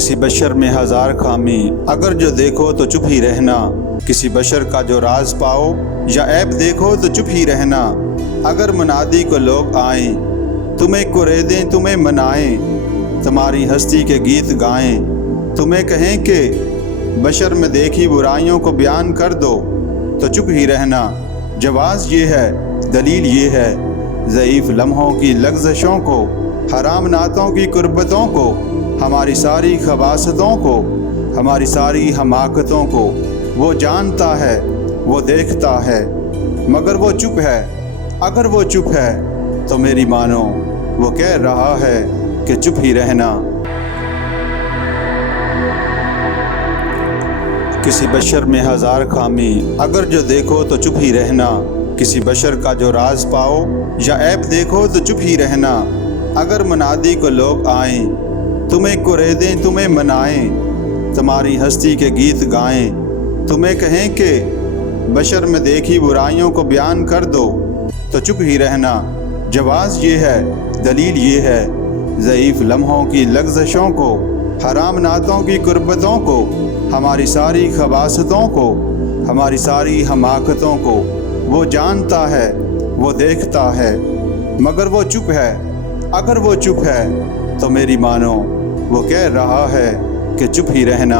किसी बशर में हज़ार खामी, अगर जो देखो तो चुप ही रहना। किसी बशर का जो राज पाओ या ऐब देखो तो चुप ही रहना। अगर मुनादी को लोग आएं, तुम्हें कुरेदें तुम्हें मनाएं, तुम्हारी हस्ती के गीत गाएं, तुम्हें कहें कि बशर में देखी बुराइयों को बयान कर दो तो चुप ही रहना। जवाज़ ये है, दलील ये है, ज़ईफ़ लम्हों की लग़ज़शों को, हराम नातों की कुर्बतों को, हमारी सारी खबासतों को, हमारी सारी हमाकतों को वो जानता है, वो देखता है, मगर वो चुप है। अगर वो चुप है तो मेरी मानो, वो कह रहा है कि चुप ही रहना। किसी बशर में हज़ार खामी, अगर जो देखो तो चुप ही रहना। किसी बशर का जो राज पाओ या ऐब देखो तो चुप ही रहना। अगर मुनादी को लोग आएं, तुम्हें कुरेदें तुम्हें मनाएं, तुम्हारी हस्ती के गीत गाएं, तुम्हें कहें कि बशर में देखी बुराइयों को बयान कर दो तो चुप ही रहना। जवाज़ ये है, दलील ये है, ज़ईफ़ लम्हों की लग़ज़शों को, हराम नातों की कुर्बतों को, हमारी सारी खबासतों को, हमारी सारी हमाकतों को वो जानता है, वो देखता है, मगर वो चुप है। अगर वो चुप है तो मेरी मानो, वो कह रहा है कि चुप ही रहना।